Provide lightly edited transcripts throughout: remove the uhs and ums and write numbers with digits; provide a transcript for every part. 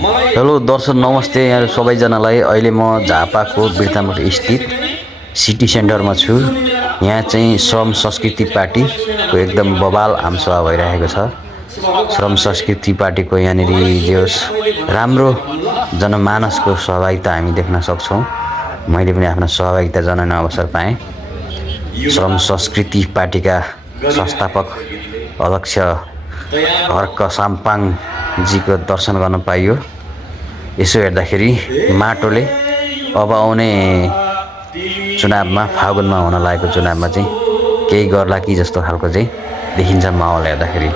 Hello दर्शक नमस्ते यहाँ सबैजनालाई। अहिले म झापाको बिर्तामोड स्थित सिटी सेन्टरमा छु। यहाँ चाहिँ श्रम संस्कृति पार्टीको एकदम बवाल आमसभा भइरहेको छ। श्रम संस्कृति पार्टीको यहाँनिर जे होस् राम्रो जनमानसको सहभागिता हामी देख्न सक्छौँ। मैले पनि आफ्नो सहभागिता जनाउने अवसर पाएँ। श्रम संस्कृति पार्टीका संस्थापक अध्यक्ष हर्क साम्पाङजीको दर्शन गर्न पाइयो। यसो हेर्दाखेरि माटोले अब आउने चुनावमा फागुनमा हुन लागेको चुनावमा चाहिँ केही गर्ला कि जस्तो खालको चाहिँ देखिन्छ माहौल हेर्दाखेरि।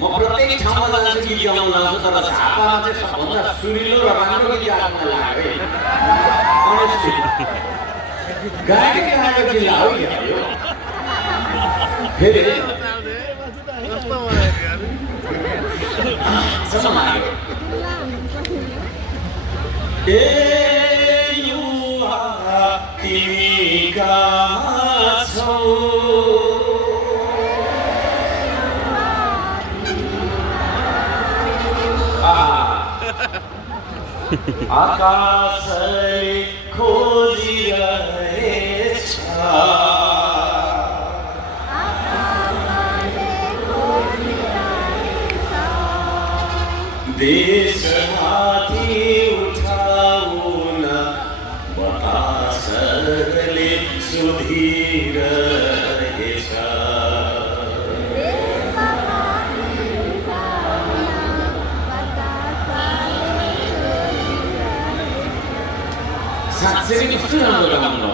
म प्रत्येक ठाउँमा जान्छु गीत गाउन जान्छु तर झापामा चाहिँ सबभन्दा सुरिलो र राम्रो गीत गाउन लाग्यो गायक जिल्ला हो यो फेरि युवा तिमी कहाँ छौ आकाशले खोजिरहेछ देशमाथि उठाउन बतासले सोधिरहेछ। साँच्चै नै कस्तो राम्रो गाउनु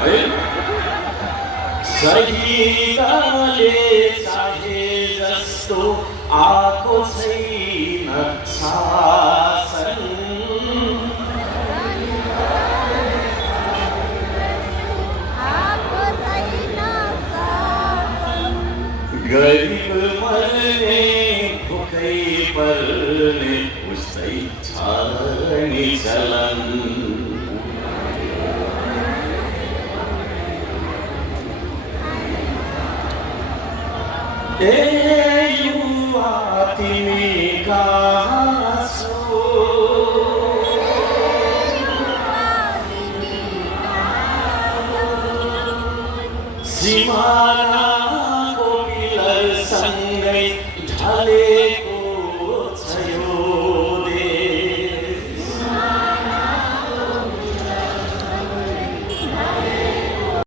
है। सहिदाले चाहे जस्तो आको छैन शासन गरिब मर्ने भुकै पर्ने उसै छ नि चलन। युवा तिमी कहाँ छौ सिमानाको पिलरसँगै ढले